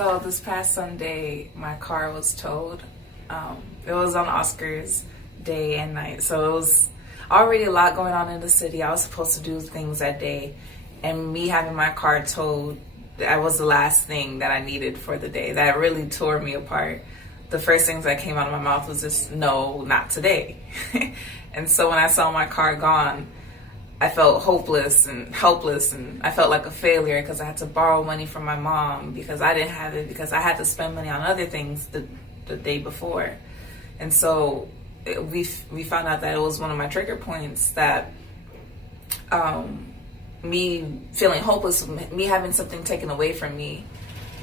So this past Sunday, my car was towed. It was on Oscar's day and night, so it was already a lot going on in the city. I was supposed to do things that day, and me having my car towed, that was the last thing that I needed for the day. That really tore me apart. The first things that came out of my mouth was just, no, not today. And so when I saw my car gone, I felt hopeless and helpless, and I felt like a failure because I had to borrow money from my mom because I didn't have it, because I had to spend money on other things the day before. And so we found out that it was one of my trigger points, that me feeling hopeless, me having something taken away from me,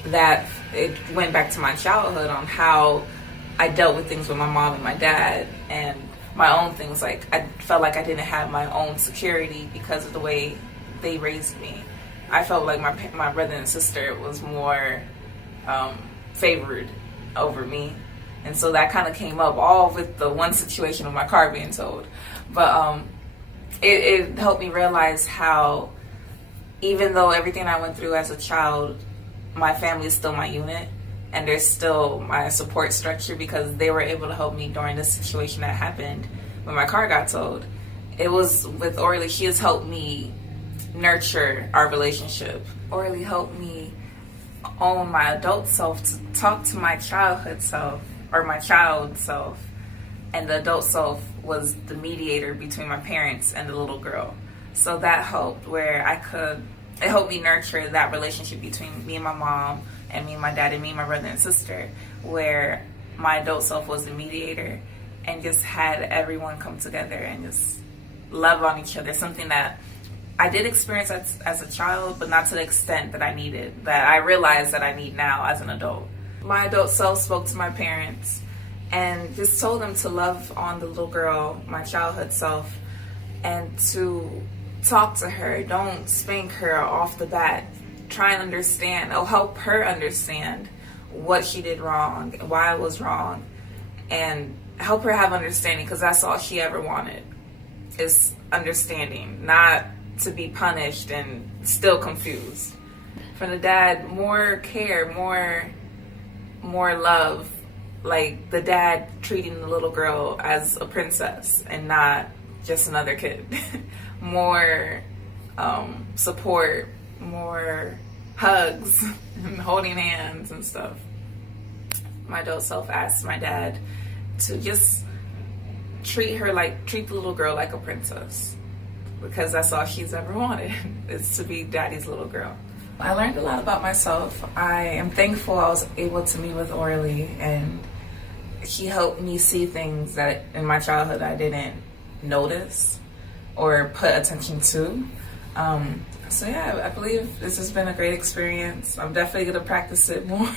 that it went back to my childhood on how I dealt with things with my mom and my dad, and my own things. Like, I felt like I didn't have my own security because of the way they raised me. I felt like my brother and sister was more favored over me. And so that kind of came up all with the one situation of my car being towed. But it helped me realize how, even though everything I went through as a child, my family is still my unit, and they're still my support structure, because they were able to help me during the situation that happened when my car got towed. It was with Orly. She has helped me nurture our relationship. Orly helped me own my adult self, to talk to my childhood self, or my child self, and the adult self was the mediator between my parents and the little girl. So that helped, where it helped me nurture that relationship between me and my mom, and me and my dad, and me and my brother and sister, where my adult self was the mediator, and just had everyone come together and just love on each other. Something that I did experience as a child, but not to the extent that I needed, that I realized that I need now as an adult. My adult self spoke to my parents and just told them to love on the little girl, my childhood self, and to talk to her. Don't spank her off the bat. Try and understand, or help her understand what she did wrong, why it was wrong, and help her have understanding, because that's all she ever wanted, is understanding, not to be punished and still confused. From the dad, more care, more love, like the dad treating the little girl as a princess and not just another kid. More support, more hugs and holding hands and stuff. My adult self asked my dad to just treat the little girl like a princess, because that's all she's ever wanted, is to be daddy's little girl. I learned a lot about myself. I am thankful I was able to meet with Orly, and he helped me see things that in my childhood I didn't notice or put attention to. So yeah, I believe this has been a great experience. I'm definitely gonna practice it more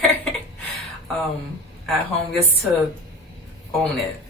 at home, just to own it.